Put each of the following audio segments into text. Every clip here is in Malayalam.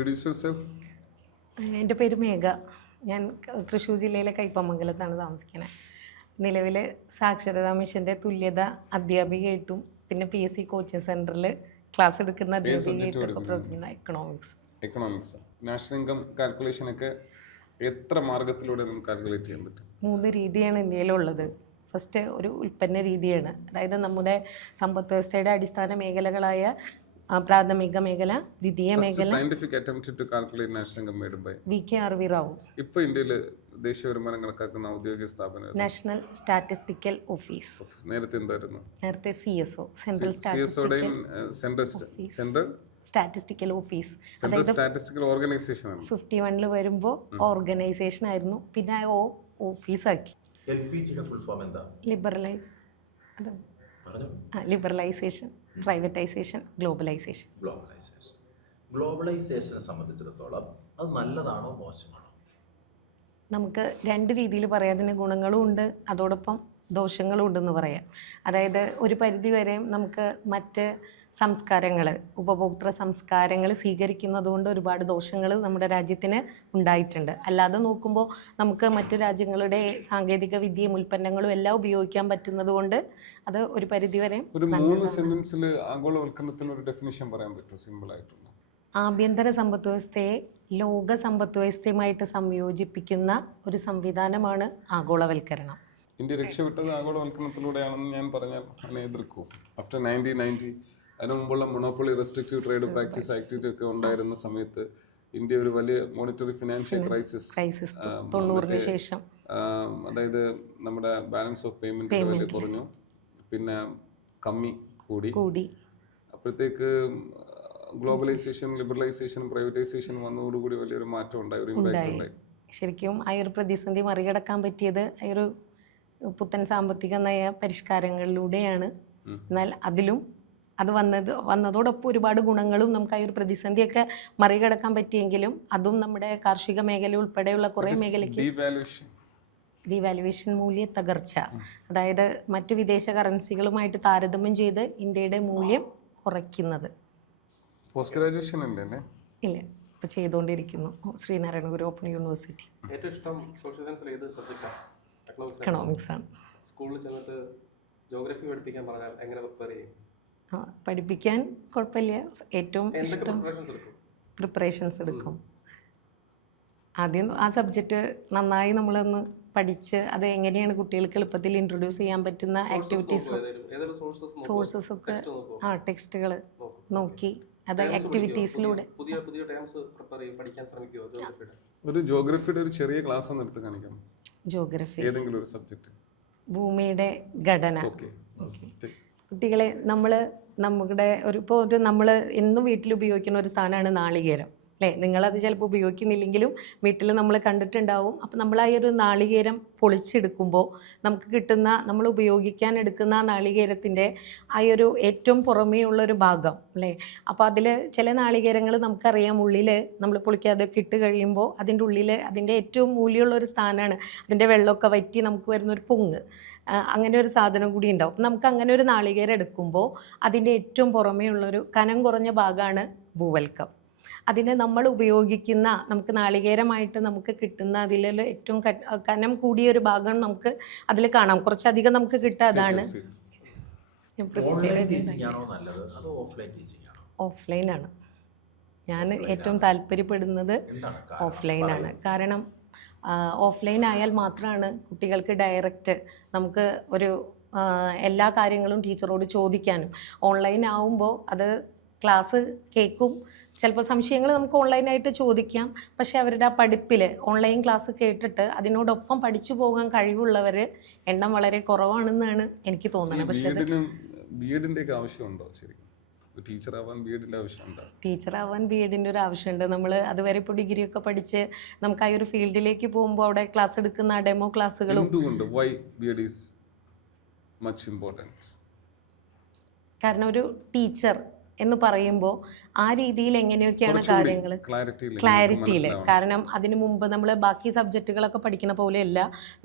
introduce yourself? എൻ്റെ പേര് മേഘ. ഞാൻ തൃശ്ശൂർ ജില്ലയിലെ കയ്പമംഗലത്താണ് താമസിക്കുന്നത്. നിലവിൽ സാക്ഷരതാ മിഷൻ്റെ തുല്യത അധ്യാപികയായിട്ടും പിന്നെ PSC കോച്ചിങ് സെൻറ്ററിൽ ക്ലാസ് എടുക്കുന്ന അധ്യാപികയായിട്ടൊക്കെ പ്രവർത്തിക്കുന്ന എക്കണോമിക്സ്. നാഷണൽ ഇൻകം കാൽക്കുലേഷൻ ഒക്കെ എത്ര മാർഗത്തിലൂടെ നമുക്ക് കാൽക്കുലേറ്റ് ചെയ്യാൻ പറ്റും? 3 രീതിയാണ് ഇന്ത്യയിലുള്ളത്. ഫസ്റ്റ് ഒരു ഉൽപ്പന്ന രീതിയാണ്, അതായത് നമ്മുടെ സമ്പദ് വ്യവസ്ഥയുടെ അടിസ്ഥാന മേഖലകളായ പ്രാഥമിക മേഖല, ദ്വിതീയ മേഖല. Scientific attempt to calculate national income made by VK Rao. ഇപ്പോൾ ഇന്ത്യയിൽ ദേശീയ വരുമാനം കണക്കാക്കുന്ന ഔദ്യോഗിക സ്ഥാപനം നാഷണൽ സ്റ്റാറ്റിസ്റ്റിക്കൽ ഓഫീസ്. നേരത്തെ എന്തായിരുന്നു? നേരത്തെ CSO, central statistical office. Central statistical organisation ആണ്. 51 വരുമ്പോൾ ഓർഗനൈസേഷൻ ആയിരുന്നു, പിന്നെ ഓഫീസാക്കി. LPGയുടെ ഫുൾ ഫോം എന്താ? Liberalisation, privatisation, globalisation. ഗ്ലോബലൈസേഷനെ സംബന്ധിച്ചിടത്തോളം അത് നല്ലതാണോ മോശമാണോ? നമുക്ക് 2 രീതിയിൽ പറയാം. അതിന് ഗുണങ്ങളും ഉണ്ട്, അതോടൊപ്പം ദോഷങ്ങളും ഉണ്ടെന്ന് പറയാം. അതായത് ഒരു പരിധി വരെ നമുക്ക് മറ്റ് സംസ്കാരങ്ങൾ, ഉപഭോക്തൃ സംസ്കാരങ്ങൾ സ്വീകരിക്കുന്നത് കൊണ്ട് ഒരുപാട് ദോഷങ്ങൾ നമ്മുടെ രാജ്യത്തിന് ഉണ്ടായിട്ടുണ്ട്. അല്ലാതെ നോക്കുമ്പോൾ നമുക്ക് മറ്റു രാജ്യങ്ങളുടെ സാങ്കേതിക വിദ്യയും ഉൽപ്പന്നങ്ങളും എല്ലാം ഉപയോഗിക്കാൻ പറ്റുന്നത് കൊണ്ട് അത് ഒരു പരിധി വരെ. ഒരു 3 സെന്റൻസിൽ ആഗോളവൽക്കരണത്തിന് ഒരു ഡെഫിനിഷൻ പറയാൻ പറ്റുമോ? സിമ്പിൾ ആയിട്ടുള്ള ആഭ്യന്തര സമ്പദ് വ്യവസ്ഥയെ ലോക സമ്പദ് വ്യവസ്ഥയുമായിട്ട് സംയോജിപ്പിക്കുന്ന ഒരു സംവിധാനമാണ് ആഗോളവൽക്കരണം. ഇന്ത്യ രക്ഷപ്പെട്ടത് ആഗോളവൽക്കരണത്തിലൂടെയാണെന്ന് ഞാൻ പറഞ്ഞാൽ അതിനെ എതിർക്കും. ആഫ്റ്റർ 1990 അതിന് മുമ്പുള്ള monopoly restrictive trade practice activity ഒക്കെ ഉണ്ടായിരുന്ന സമയത്ത് ഇന്ത്യ ഒരു വലിയ മോണിറ്ററി ഫിനാൻഷ്യൽ ക്രൈസിസ് 90-ന് ശേഷം, അതായത് നമ്മുടെ ബാലൻസ് ഓഫ് പേയ്മെന്റ് വലിയ കുറഞ്ഞു, പിന്നെ കമ്മി കൂടി. അപ്പോഴത്തേക്ക് ഗ്ലോബലൈസേഷൻ, ലിബറലൈസേഷൻ, പ്രൈവറ്റൈസേഷൻ വന്നതോടുകൂടി വലിയൊരു മാറ്റം ഉണ്ടായി, ഒരു ഇമ്പാക്റ്റ് ഉണ്ടായി. ശരിക്കും ആ ഒരു പ്രതിസന്ധി മറികടക്കാൻ പറ്റിയത് ആ ഒരു പുത്തൻ സാമ്പത്തിക നയ പരിഷ്കാരങ്ങളിലൂടെയാണ്. എന്നാൽ അതിലും അത് വന്നതോടൊപ്പം ഒരുപാട് ഗുണങ്ങളും നമുക്ക് ആ ഒരു പ്രതിസന്ധിയൊക്കെ മറികടക്കാൻ പറ്റിയെങ്കിലും അതും നമ്മുടെ കാർഷിക മേഖല ഉൾപ്പെടെയുള്ള കുറേ മേഖലയ്ക്ക് ഡീവാലുവേഷൻ, മൂല്യ തകർച്ച, അതായത് മറ്റു വിദേശ കറൻസികളുമായിട്ട് താരതമ്യം ചെയ്ത് ഇന്ത്യയുടെ മൂല്യം കുറയ്ക്കുന്നത്. പോസ്റ്റ് ഗ്രാജുവേഷൻ ഇല്ല, ഇപ്പോൾ ചെയ്തുകൊണ്ടിരിക്കുന്നു. ശ്രീനാരായണ ഗുരു ഓപ്പൺ യൂണിവേഴ്സിറ്റി. ഏറ്റവും ഇഷ്ടം സോഷ്യൽ സയൻസിൽ ഏത് സബ്ജക്റ്റാണ്? എക്കണോമിക്സ് ആണ്. സ്കൂളിൽ ചെന്നിട്ട് ജോഗ്രഫി പഠിപ്പിക്കാൻ പറഞ്ഞാൽ എങ്ങനെ പ്രിപ്പയർ ചെയ്യും? പഠിപ്പിക്കാൻ കുഴപ്പമില്ല. ഏറ്റവും ഇഷ്ടം പ്രിപ്പറേഷൻസ് എടുക്കും. ആദ്യം ആ സബ്ജക്റ്റ് നന്നായി നമ്മളൊന്ന് പഠിച്ച് അത് എങ്ങനെയാണ് കുട്ടികൾക്ക് എളുപ്പത്തിൽ ഇൻട്രൊഡ്യൂസ് ചെയ്യാൻ പറ്റുന്ന ആക്ടിവിറ്റീസ്, സോഴ്സസ് ഒക്കെ ടെക്സ്റ്റുകൾ നോക്കി അത് ആക്ടിവിറ്റീസിലൂടെ. ഒരു ജോഗ്രഫിയുടെ ഒരു ചെറിയ ക്ലാസ് ഒന്ന് എടുത്ത് കാണിക്കാം. ജോഗ്രഫി ഏതെങ്കിലും ഒരു സബ്ജക്റ്റ്. ഭൂമിയുടെ ഘടന. കുട്ടികളെ നമ്മുടെ നമ്മൾ എന്നും വീട്ടിൽ ഉപയോഗിക്കുന്ന ഒരു സാധനമാണ് നാളികേരം, അല്ലേ? നിങ്ങളത് ചിലപ്പോൾ ഉപയോഗിക്കുന്നില്ലെങ്കിലും വീട്ടിൽ നമ്മൾ കണ്ടിട്ടുണ്ടാവും. അപ്പോൾ നമ്മൾ ആ ഒരു നാളികേരം പൊളിച്ചെടുക്കുമ്പോൾ നമുക്ക് കിട്ടുന്ന, നമ്മൾ ഉപയോഗിക്കാൻ എടുക്കുന്ന ആ നാളികേരത്തിൻ്റെ ആ ഒരു ഏറ്റവും പുറമേ ഉള്ളൊരു ഭാഗം, അല്ലേ? അപ്പോൾ അതിൽ ചില നാളികേരങ്ങൾ നമുക്കറിയാം ഉള്ളിൽ നമ്മൾ പൊളിക്കാതെ ഇട്ട് കഴിയുമ്പോൾ അതിൻ്റെ ഉള്ളിൽ അതിൻ്റെ ഏറ്റവും മൂല്യമുള്ളൊരു സ്ഥാനമാണ്, അതിൻ്റെ വെള്ളമൊക്കെ വറ്റി നമുക്ക് വരുന്നൊരു പൊങ്ങ്, അങ്ങനെ ഒരു സാധനം കൂടി ഉണ്ടാവും. നമുക്ക് അങ്ങനെ ഒരു നാളികേരം എടുക്കുമ്പോൾ അതിൻ്റെ ഏറ്റവും പുറമേ ഉള്ളൊരു കനം കുറഞ്ഞ ഭാഗമാണ് ഭൂവൽക്കം. അതിനെ നമ്മൾ ഉപയോഗിക്കുന്ന, നമുക്ക് നാളികേരമായിട്ട് നമുക്ക് കിട്ടുന്ന അതിലുള്ള ഏറ്റവും കനം കൂടിയൊരു ഭാഗം നമുക്ക് അതിൽ കാണാം. കുറച്ചധികം നമുക്ക് കിട്ടുക അതാണ്. ഓഫ്ലൈനാണ്. ഞാൻ ഏറ്റവും താല്പര്യപ്പെടുന്നത് ഓഫ്ലൈനാണ്. കാരണം ഓഫ്ലൈൻ ആയാൽ മാത്രമാണ് കുട്ടികൾക്ക് ഡയറക്റ്റ് നമുക്ക് ഒരു എല്ലാ കാര്യങ്ങളും ടീച്ചറോട് ചോദിക്കാനും. ഓൺലൈൻ ആവുമ്പോൾ അത് ക്ലാസ് കേൾക്കും, ചിലപ്പോൾ സംശയങ്ങൾ നമുക്ക് ഓൺലൈനായിട്ട് ചോദിക്കാം. പക്ഷെ അവരുടെ ആ പഠിപ്പിൽ ഓൺലൈൻ ക്ലാസ് കേട്ടിട്ട് അതിനോടൊപ്പം പഠിച്ചു പോകാൻ കഴിവുള്ളവർ എണ്ണം വളരെ കുറവാണെന്നാണ് എനിക്ക് തോന്നുന്നത്. പക്ഷേ ആവശ്യമുണ്ടോ ശരിക്കും? ടീച്ചറാവാൻ ബി എഡിൻ്റെ ഒരു ആവശ്യമുണ്ട്. നമ്മൾ അതുവരെ ഇപ്പോൾ ഡിഗ്രി ഒക്കെ പഠിച്ച് നമുക്ക് ആ ഒരു ഫീൽഡിലേക്ക് പോകുമ്പോൾ അവിടെ ക്ലാസ് എടുക്കുന്ന ഡെമോ ക്ലാസ്സുകളും. കാരണം ഒരു ടീച്ചർ എന്ന് പറയുമ്പോൾ ആ രീതിയിൽ എങ്ങനെയൊക്കെയാണ് കാര്യങ്ങൾ ക്ലാരിറ്റിയിൽ, കാരണം അതിനു മുമ്പ് നമ്മൾ ബാക്കി സബ്ജക്റ്റുകളൊക്കെ പഠിക്കുന്ന പോലെയല്ല,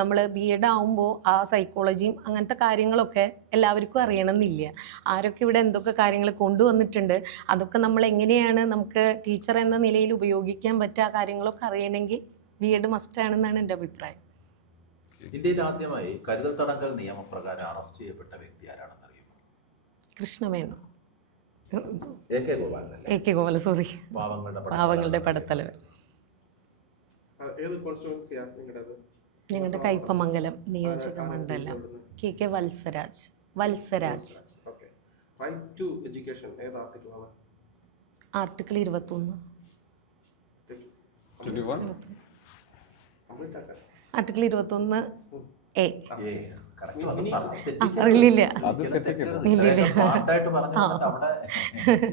നമ്മൾ B.Ed ആവുമ്പോൾ ആ സൈക്കോളജിയും അങ്ങനത്തെ കാര്യങ്ങളൊക്കെ എല്ലാവർക്കും അറിയണമെന്നില്ല. ആരൊക്കെ ഇവിടെ എന്തൊക്കെ കാര്യങ്ങൾ കൊണ്ടുവന്നിട്ടുണ്ട്, അതൊക്കെ നമ്മൾ എങ്ങനെയാണ് നമുക്ക് ടീച്ചർ എന്ന നിലയിൽ ഉപയോഗിക്കാൻ പറ്റുക, ആ കാര്യങ്ങളൊക്കെ അറിയണമെങ്കിൽ B.Ed മസ്റ്റാണെന്നാണ് എൻ്റെ അഭിപ്രായം. ഇന്ത്യയിൽ ആദ്യമായി കരുതൽ തടങ്കൽ നിയമപ്രകാരം അറസ്റ്റ് ചെയ്യപ്പെട്ട വ്യക്തി ആരാണെന്ന് അറിയുമോ? കൃഷ്ണമേനോ, AK ഗോപാല, സോറി, പാവങ്ങളുടെ പടത്തലവൻ. ഏത് കോൺസ്റ്റിറ്റ്യുവൻസിയാ നിങ്ങളുടേത്? ഞങ്ങളുടെ കയ്പമംഗലം നിയോജക മണ്ഡലം. KK Valsaraj. Okay. Right to education ഏത് ആർട്ടിക്കിളാണ്? ആർട്ടിക്കിൾ 21. Article 21A. അറിയില്ല.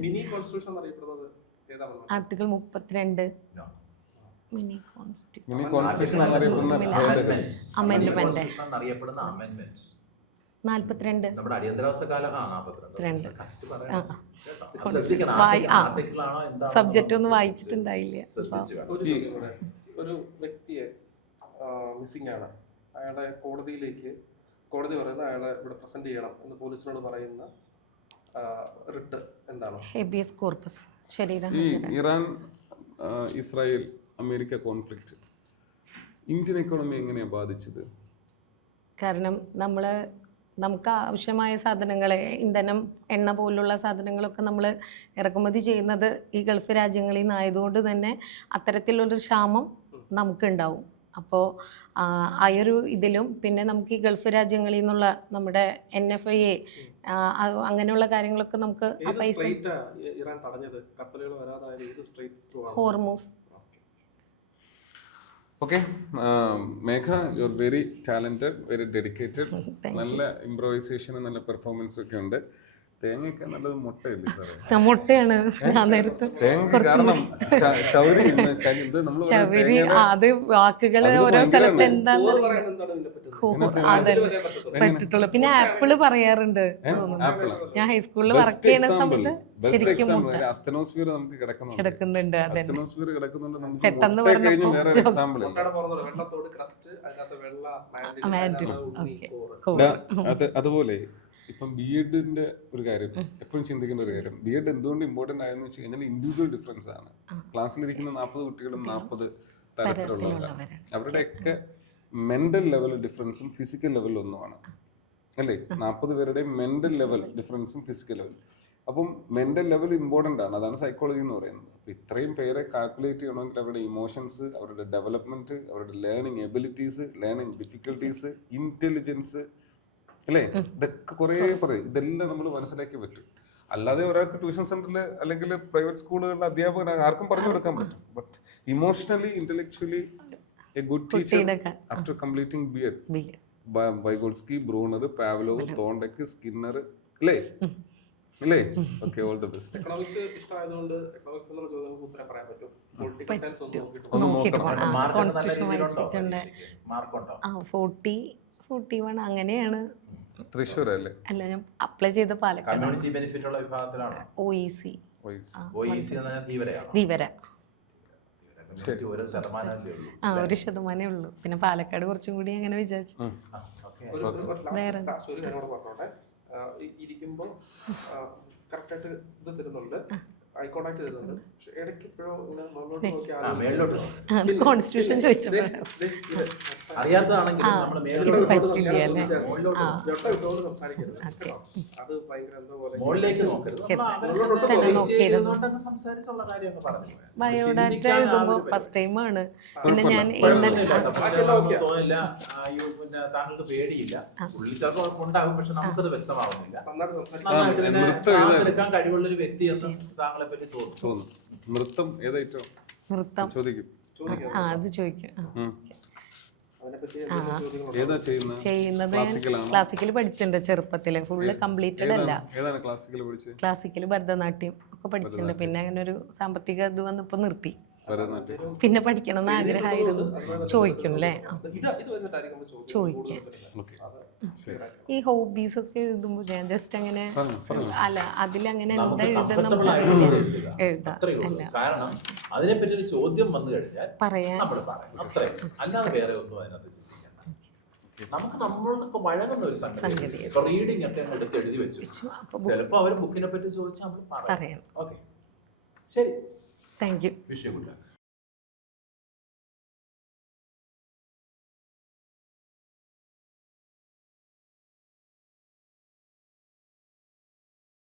മിനി കോൺസ്റ്റിറ്റ്യൂഷൻ അറിയപ്പെടുന്നത് ഏതാണ്? ആർട്ടിക്കിൾ 32. മിനി കോൺസ്റ്റിറ്റ്യൂഷൻ അമെൻഡ്മെന്റ് അറിയപ്പെടുന്ന അമെൻഡ്മെന്റ് 42. നമ്മുടെ അടിയന്തരാവസ്ഥ കാലം 42. സബ്ജക്റ്റ് ഒന്നും വായിച്ചിട്ടുണ്ടായില്ല. ഒരു വ്യക്തിയെ മിസ്സിംഗ് ആണ്, അയാളെ കോടതി പറയുന്ന അയാളെ ഇവിടെ പ്രസന്റ് ചെയ്യണം എന്ന് പോലീസിനോട് പറയുന്ന റിട്ട് എന്താണ്? Habeas corpus. ഈ Iran Israel America conflict Indian economy എങ്ങനെയാണ് ബാധിച്ചത്? കാരണം നമുക്ക് ആവശ്യമായ സാധനങ്ങൾ, ഇന്ധനം, എണ്ണ പോലുള്ള സാധനങ്ങളൊക്കെ നമ്മൾ ഇറക്കുമതി ചെയ്യുന്നത് ഈ ഗൾഫ് രാജ്യങ്ങളിൽ നിന്നായതുകൊണ്ട് തന്നെ അത്തരത്തിലുള്ളൊരു ക്ഷാമം നമുക്കുണ്ടാവും. അപ്പോൾ ആയൊരു ഇതിലും പിന്നെ നമുക്ക് ഈ ഗൾഫ് രാജ്യങ്ങളിൽ നിന്നുള്ള നമ്മുടെ NFIA അങ്ങനെയുള്ള കാര്യങ്ങളൊക്കെ നമുക്ക് ആ പൈസ. Hormuz. Okay Megha, you are very talented, very dedicated. നല്ല ഇംപ്രവൈസേഷനും നല്ല പെർഫോമൻസും ഒക്കെ ഉണ്ട്. തേങ്ങയൊക്കെ നല്ലത് മുട്ടയില്ലേ സാറേ? മുട്ടയാണ് ഞാൻ നേരത്തെ ചവരി. അത് വാക്കുകൾ ഓരോ സ്ഥലത്ത് എന്താന്ന് പറ്റത്തുള്ളൂ. പിന്നെ ആപ്പിള് പറയാറുണ്ട്. ഞാൻ ഹൈസ്കൂളിൽ വർക്ക് ചെയ്യുന്ന സമയത്ത് ശരിക്കും കിടക്കുന്നുണ്ട്. അതെ, പെട്ടെന്ന് അതുപോലെ ഇപ്പം B.Edന്റെ ഒരു കാര്യം എപ്പോഴും ചിന്തിക്കേണ്ട ഒരു കാര്യം, B.Ed എന്തുകൊണ്ട് ഇമ്പോർട്ടൻ്റ് ആയെന്ന് വെച്ച് കഴിഞ്ഞാൽ ഇൻഡിവിജ്വൽ ഡിഫറൻസ് ആണ്. ക്ലാസ്സിലിരിക്കുന്ന 40 കുട്ടികളും 40 തരത്തിലുള്ളവരാണ്. അവരുടെയൊക്കെ മെന്റൽ ലെവൽ ഡിഫറൻസും ഫിസിക്കൽ ലെവലും ഒന്നുമാണ്, അല്ലേ? 40 പേരുടെയും മെന്റൽ ലെവൽ ഡിഫറൻസും ഫിസിക്കൽ ലെവൽ. അപ്പം മെന്റൽ ലെവൽ ഇമ്പോർട്ടൻ്റ് ആണ്. അതാണ് സൈക്കോളജി എന്ന് പറയുന്നത്. അപ്പം ഇത്രയും പേരെ കാൽക്കുലേറ്റ് ചെയ്യണമെങ്കിൽ അവരുടെ ഇമോഷൻസ്, അവരുടെ ഡെവലപ്മെന്റ്, അവരുടെ learning abilities, learning difficulties, intelligence, അല്ലേ? ഇതൊക്കെ കുറേ പറയും. ഇതെല്ലാം നമ്മൾ മനസ്സിലാക്കി പറ്റും. അല്ലാതെ ഒരാൾക്ക് ട്യൂഷൻ സെന്ററിൽ അല്ലെങ്കിൽ പ്രൈവറ്റ് സ്കൂളുകളിൽ അധ്യാപകൻ ആർക്കും പറഞ്ഞു കൊടുക്കാൻ പറ്റും. But emotionally intellectually a good teacher after completing B.Ed, Vygotsky, Bruner, Pavlov, Thorndike, Skinner, അല്ലേ? Okay, all the best. Economics ഇഷ്ടമായതുകൊണ്ട് എക്കണോമിക്സ് എന്നുള്ള ചോദ്യങ്ങൾക്ക് ഉത്തരം പറയാൻ പറ്റും. പൊളിറ്റിക്കൽ സയൻസ് നോക്കിയിട്ട് 41 അങ്ങനെയാണ്. തൃശ്ശൂർ അല്ലേ? അല്ല, ഞാൻ അപ്ലൈ ചെയ്ത പാലക്കാട്. കമ്മ്യൂണിറ്റി ബെനിഫിറ്റ് ഉള്ള വിഭാഗത്തിലാണ്. OEC ധീവര. 1% ഉള്ളൂ. പിന്നെ പാലക്കാട് കുറച്ചും കൂടി അങ്ങനെ വിചാരിച്ചു. വേറെ ഇരിക്കുമ്പോ കറക്റ്റായിട്ട് ഇത് തരുന്നുണ്ട്, ഐ കോണ്ടാക്ട് തരുന്നുണ്ട്. പക്ഷെ ഇടയ്ക്ക് ഇപ്പോഴും കോൺസ്റ്റിറ്റ്യൂഷൻ ചോദിച്ചത് ബയോഡാറ്റ എഴുതുമ്പോ ഫസ്റ്റ് ടൈമാണ്. പിന്നെ ഞാൻ താങ്കൾക്ക് പേടിയില്ല, ഉണ്ടാകും, പക്ഷെ നമുക്കത് വ്യക്തമാവുന്നില്ല. എടുക്കാൻ കഴിവുള്ളൊരു വ്യക്തി എന്ന് താങ്കളെ പറ്റി തോന്നുന്നു. നൃത്തം ഏതായിട്ടോ? നൃത്തം ചോദിക്കും. അത് ചോദിക്കും. ചെയ്യുന്നത് ക്ലാസിക്കൽ പഠിച്ചിട്ടുണ്ട് ചെറുപ്പത്തില്. ഫുള്ള് കംപ്ലീറ്റഡ് അല്ല. ക്ലാസിക്കൽ ഭരതനാട്യം ഒക്കെ പഠിച്ചിട്ടുണ്ട്. പിന്നെ അങ്ങനെ ഒരു സാമ്പത്തിക ഇത് വന്നപ്പോ നിർത്തി. ഭരതനാട്യം. പിന്നെ പഠിക്കണം എന്ന് ആഗ്രഹമായിരുന്നു. ചോദിക്കും അല്ലേ? ഇത് വെച്ചിട്ടായിരിക്കും നമ്മൾ ചോദിക്കാം. ഓക്കെ ശരി. ഈ ഹോബീസ് ഒക്കെ എഴുതുമ്പോൾ ഞാൻ ജസ്റ്റ് അങ്ങനെ അല്ല അതിലങ്ങനെ എന്താ നമുക്ക് എഴുതാൻ comfortable നമുക്ക് ആയിട്ട് എഴുതുക. എഴുതാം. അത്രയേ ഉള്ളൂ. കാരണം അതിനെപ്പറ്റി ഒരു ചോദ്യം വന്നു കഴിഞ്ഞാൽ പറയാൻ നമ്മൾ പറയും, അത്രേ. അല്ലാതെ വേറെ ഒന്നും അതിനകത്ത് ചിന്തിക്കണ്ട. നമുക്ക് നമ്മളൊക്കെ വഴങ്ങുന്ന ഒരു സംഗതി. ഇപ്പൊ റീഡിംഗ് ഒക്കെ എടുത്ത് എഴുതി വെച്ചു, ചിലപ്പോ അവർ ബുക്കിനെ പറ്റി ചോദിച്ചാൽ നമ്മൾ പറയാം. പറയാം. ഓക്കെ, ശരി, താങ്ക് യു. വിഷയം